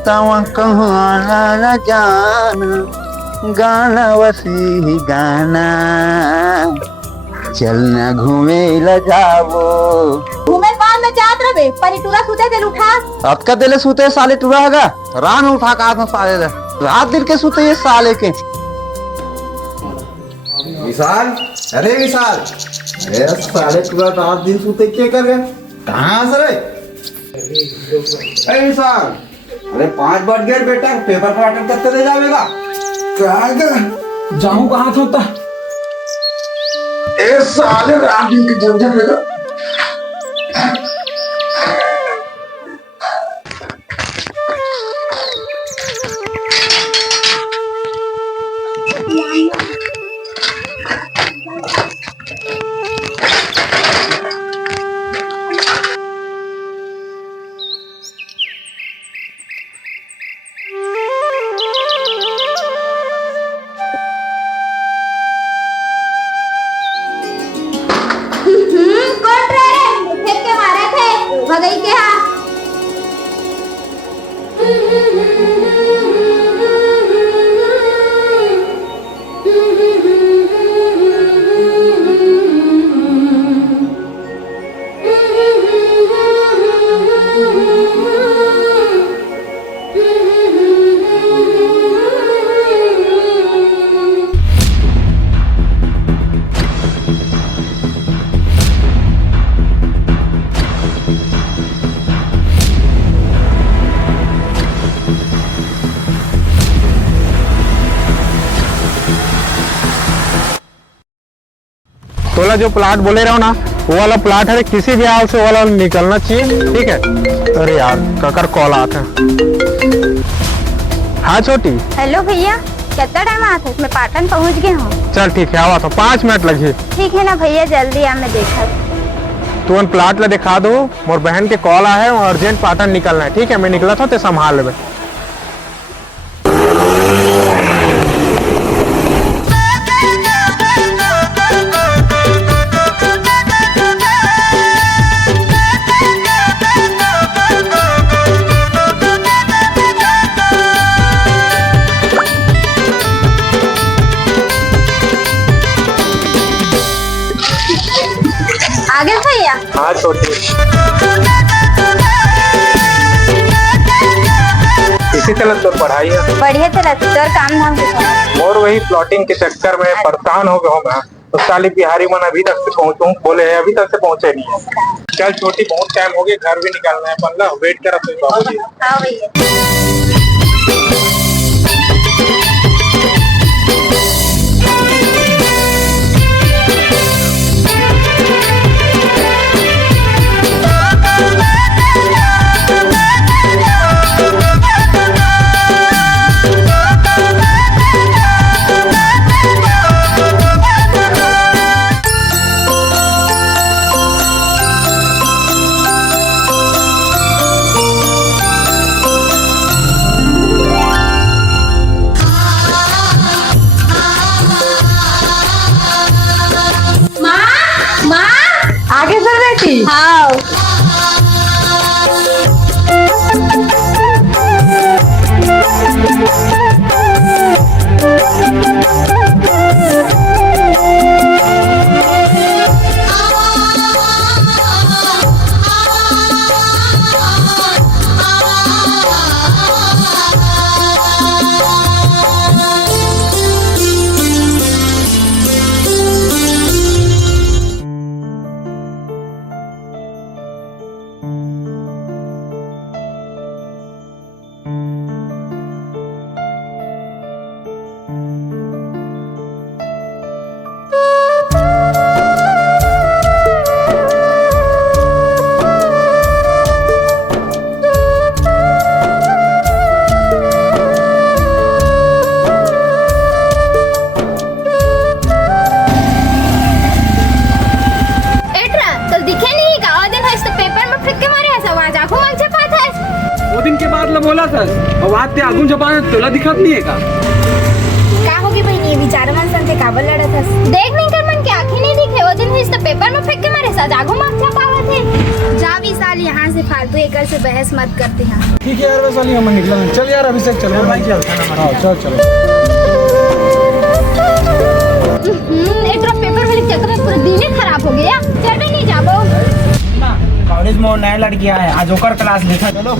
तवा कहना न जाना, गाना वसी गाना, चलना घूमे ल जावो। घूमे बाद में जात रहे पर टूरा सुते दिल उठा। अब का दिले सुते साले टूरा हैगा, रान उठा का में साले रे, रात दिन के सुते ये साले के। विशाल, अरे विशाल, अरे साले टूरा रात दिन सुते क्या कर गया, कहाँ से रे? अरे विशाल, अरे 5 बज गए बेटा, पेपर पार्टन करते दे जाएगा। क्या जाऊं कहाँ था? ए साले रात दिन की झंझट है। भगई के हाँ तोला जो प्लाट बोले रहो ना, वो वाला प्लाट है, किसी भी हाल से वो वाला निकलना चाहिए, ठीक है? अरे यार ककर कॉल आता है। हाँ छोटी। हेलो भैया, कितना टाइम आता है? मैं पाटन पहुंच गई हूँ। चल ठीक है, आवा तो 5 मिनट लगे। ठीक है ना भैया, जल्दी आ, मैं देखा। तू प्लाट ला दिखा दो, मोर बहन के कॉल आया है, अर्जेंट पाटन निकलना है, ठीक है? मैं निकला था तो संभाल ले। आगे भैया। हाँ छोटी, इसी तरह तो पढ़ाई है बढ़िया तरह तो काम धाम से। और वही प्लॉटिंग के चक्कर में परेशान हो गया हूँ मैं। तो साली बिहारी मन अभी तक से पहुँचूं बोले है, अभी तक से पहुँचे नहीं है। चल छोटी, बहुत टाइम हो गया, घर भी निकलना है, मतलब वेट कर अपने बाबू जी। हाँ भैया। आगे सर बेटी। हाँ बोला था और आज ते आगू जबान तोला दिखत नहीं है का होगी भाई, ये विचार मन संग के काबल लड़ा था। देख नहीं कर मन के आंखें नहीं दिखे, वो दिन इस पेपर में फेंक के मारे साथ आगू मार छपावा थे। जा विशाल यहाँ से, फालतू एकर से बहस मत करते हैं। ठीक है यार वैशाली, हम निकला नहीं। चल यार अभिषेक, चल भाई, चल चल। एक पेपर वाले चक्कर में पूरा दिन खराब हो गया। चल भी नहीं जाबो। कॉलेज में नया लड़की आया, आज ओकर क्लास देखा। चलो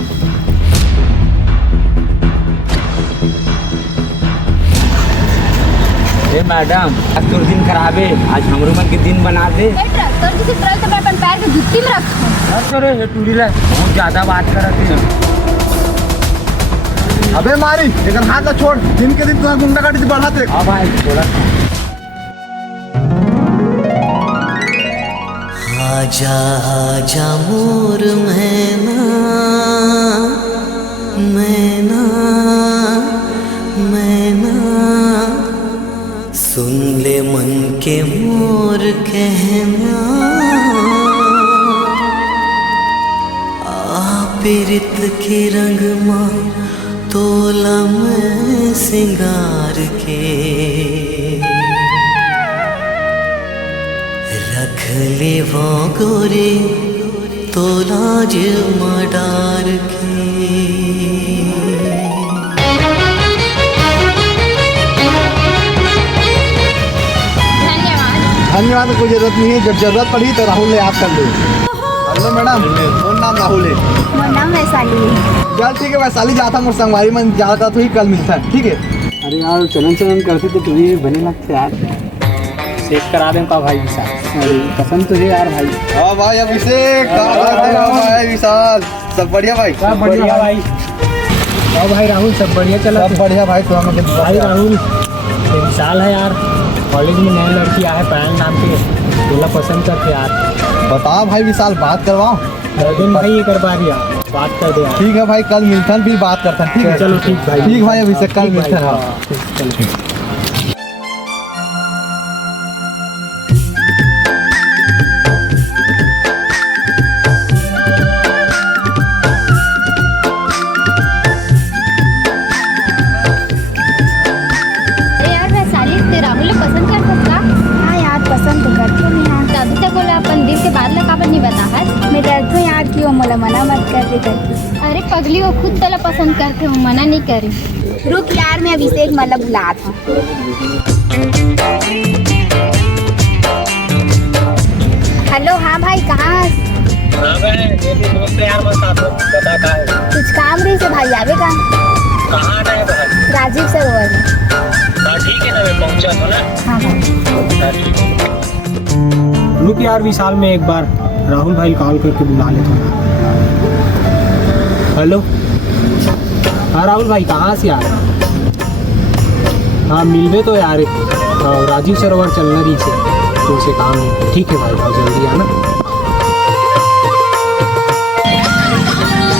मैडम, आज तो दिन खराब है, आज हमरो मन के दिन बना दे। ट्रैक्टर जिसे ट्रक तो अपन पैर के जुत्ती में रख। अरे ये टूरी ला बहुत ज्यादा बात करत है। अबे मारी, लेकिन हाथ ना छोड़। दिन के दिन तुम्हारा गुंडा गाड़ी से बढ़ाते। हाँ भाई थोड़ा आजा आजा मोर मैना, मैना मैना, सुन ले मन के मोर कहना। पीरित के रंग माँ तोला में सिंगार के, रख ले वो गोरी तोला जमा डार के। धन्यवाद की कोई जरूरत नहीं है, जब जरूरत पड़ी तो राहुल ने याद कर लो। हेलो मैडम, फोन नाम राहुल है। मोर नाम वैशाली है। चल ठीक है वैशाली, जाता हूँ संगवारी में जाता तो ही कल मिलता है, ठीक है। अरे यार चलन करते तो तुझे बने लगते यार। चेक करा दें का भाई विशाल, अरे पसंद तुझे यार भाई। हाँ भाई अभिषेक, भाई विशाल, सब बढ़िया भाई? सब बढ़िया भाई। और भाई राहुल सब बढ़िया चला? सब बढ़िया भाई। तो हम भाई राहुल ये विशाल है यार, कॉलेज में नई लड़की आया पायल नाम की, बोला पसंद करते यार। बताओ भाई विशाल, बात करवाओ। दिन भाई ये करवा दिया, बात कर दे यार। ठीक है भाई, कल मिलते हैं, भी बात करते हैं, ठीक है। चलो ठीक भाई। ठीक भाई अभिषेक, कल मिलते हैं। चलो। मोला मना मत कर दे करके। अरे पगली, वो खुद तला पसंद करते हो, मना नहीं करी। रुक यार, मैं अभिषेक मतलब बुला था। हेलो, हाँ भाई कहाँ? कुछ काम रही से भाई, आवे का? कहाँ रहे भाई? राजीव सरोवर में। ठीक है ना, मैं पहुँचा तो ना। हाँ भाई। रुक यार विशाल, में एक बार राहुल भाई कॉल करके बुला लेता हूँ। हेलो, हाँ राहुल भाई कहाँ से यार? हाँ मिलवे तो यार, राजीव सरोवर चलना रही से, तो उसे काम है। ठीक है भाई, बहुत जल्दी आना।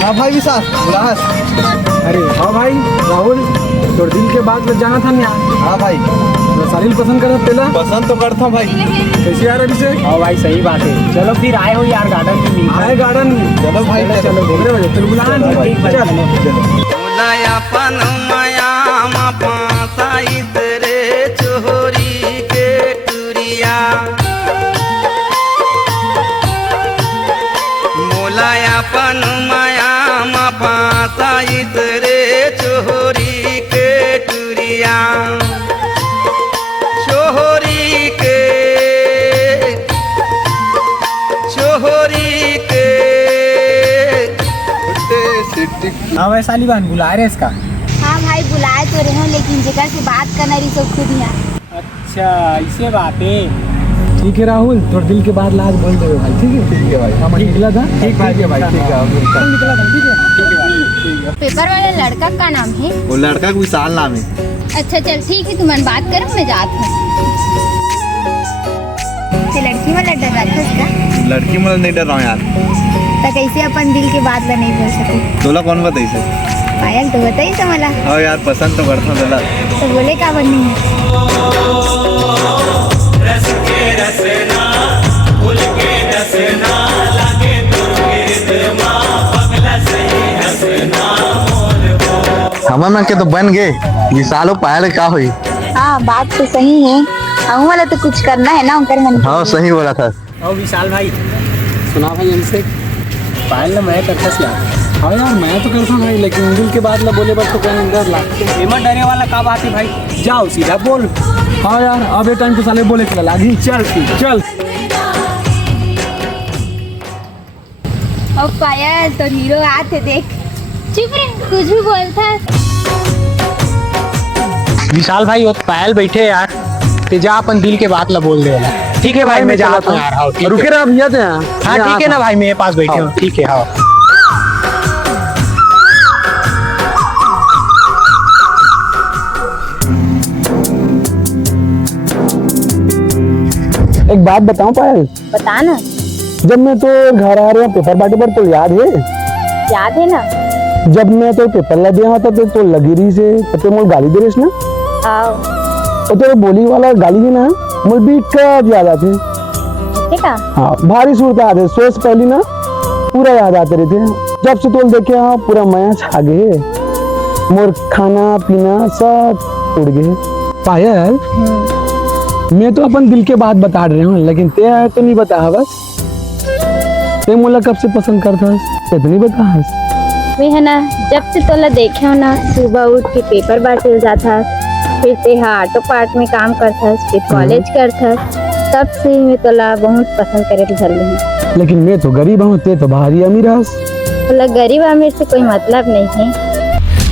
हाँ भाई विशाल, बुला। अरे हाँ भाई राहुल, तो दिल के बाद जाना था ना। हाँ भाई, सालिल पसंद करता पहला? पसंद तो करता हूँ भाई। कैसे यार अभिषेक? हाँ भाई सही बात है। चलो फिर आए हो यार गार्डन में, आए गार्डन। चलो भाई, चलो घूमने वाले, फिर बुला। अपन माया पासाई तेरे चोरी के टुरिया, मोलायापन माया पासाई तेरे चोरी के टुरिया, चोरी के हाँ वैशाली बहन बुला रहे इसका। हाँ भाई बुलाए तो रहे, लेकिन जेकर से बात करना रही तो खुद यहाँ। अच्छा ऐसे बात है। ठीक है राहुल, थोड़ा दिल के बाद लाज बोल दे भाई। ठीक है? ठीक है भाई, हम निकला था। ठीक भाई, ठीक है, निकला था। ठीक है, ठीक है भाई। पेपर वाले लड़का का नाम है? वो लड़का कोई साल नाम है। अच्छा चल ठीक है, तुम बात करो, मैं जात हूँ। लड़की वाला डर रहा था इसका? लड़की मतलब नहीं डर रहा हूँ यार। तो कैसे अपन दिल की बात ला नहीं बोल सके? तोला कौन बताई से? पायल तो बताई था मला। हाँ यार, पसंद तो करता हूँ तोला। तो बोले का बनी है? हमारा के तो बन गए, विशालो पायल का हुई। हाँ बात तो सही है, हम वाला तो कुछ करना है ना उनकर मन। हाँ सही बोला था। और विशाल भाई सुना भाई अभिषेक पायल ना मैं करता सी यार। हाँ यार मैं तो करता भाई, लेकिन दिल के बाद ला बोले बस तो कहने डर लगता। एमन डरे वाला का बात है भाई, जाओ सीधा बोल। हाँ यार अब ये टाइम तो साले बोले चला लागी। चल ठीक चल। और पायल तो हीरो आते देख। चुप रे, कुछ भी बोलता है। विशाल भाई वो पायल बैठे यार, ते जा अपन दिल के बात ला बोल दे। ठीक है भाई मैं जाता हूँ यार। हाँ ठीक रुके है। रहा भैया थे। हाँ ठीक है ना भाई, मेरे पास बैठे हो। ठीक है हाँ। एक बात बताऊं पायल, बता ना। जब मैं तो घर आ रहा पेपर बाटे पर तो याद है ना। जब मैं तो पेपर ला दिया था तो लगी रही से तो मोल गाली दे रही ना। आओ तो तेरे बोली वाला गाली है ना मोल भी कब याद आते। ठीक है। हाँ भारी सूरत आते, सोच पहली ना पूरा याद आते रहते। जब से तोल देखे हाँ पूरा माया छा गए, मोर खाना पीना सब उड़ गए। पायल मैं तो अपन दिल के बात बता रहे हूँ, लेकिन ते तो नहीं बता। बस ते मोला कब से पसंद करता है तो नहीं बता। वे है ना, जब से तोला देखे हो ना, सुबह उठ के पेपर बांटे जाता, फिर ते ऑटो पार्ट में काम करता, फिर कॉलेज करता, तब से मैं तोला बहुत पसंद करे चल रही। लेकिन मैं तो गरीब हूँ, ते तो भारी अमीर है। तोला गरीब अमीर से कोई मतलब नहीं है।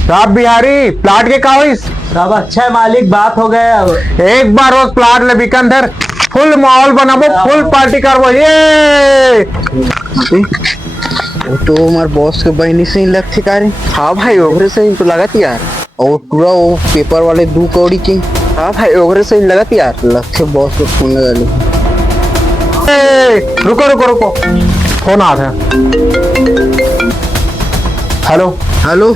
साहब बिहारी प्लाट के का हुई? सब अच्छा है मालिक, बात हो गया। अब एक बार रोज प्लाट ले बिकंदर फुल माहौल बनाबो, फुल पार्टी करबो। ये वो तो हमारे बॉस के बहनी से ही लगती कार। हाँ भाई ओगरे से ही तो लगत यार। और पूरा वो पेपर वाले 2 कौड़ी की। हाँ भाई ओगरे से ही लगत यार। लगते बॉस को फोन लगा ली। रुको रुको रुको, फोन आ रहा है। हेलो हेलो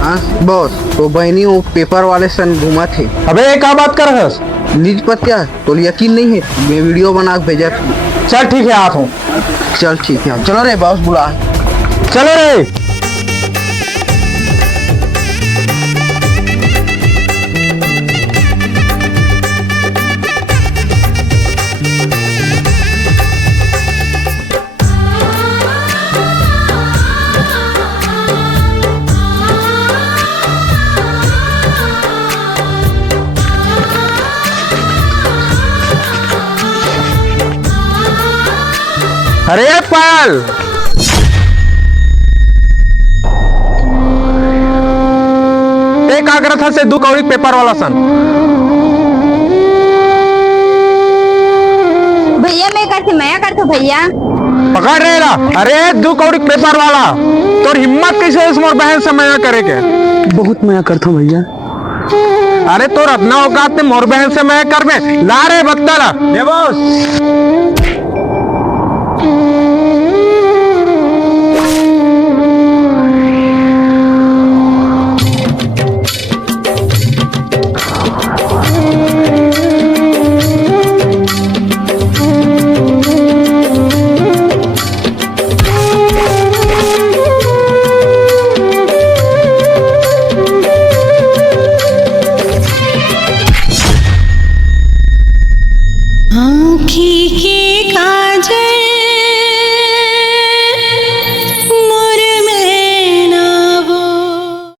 हाँ बॉस, तो बहनी वो पेपर वाले सन घुमा थे। अबे क्या बात कर रहा है? नीज पर क्या तो यकीन नहीं है, मैं वीडियो बना के भेजा था। चल ठीक है आता हूँ। चल ठीक है चलो रे बॉस बुला। चलो रे। अरे पायल, एक आगरा था से 2 कौड़ी पेपर वाला सन। भैया मैं करती, मैं करती भैया। पकड़ रहे ला। अरे 2 कौड़ी पेपर वाला, तो हिम्मत कैसे इस मोर बहन से मया करे के? बहुत मया करता हूँ भैया। अरे तो रत्ना औकात ने मोर बहन से मया कर में ला रे बत्तला। ये बॉस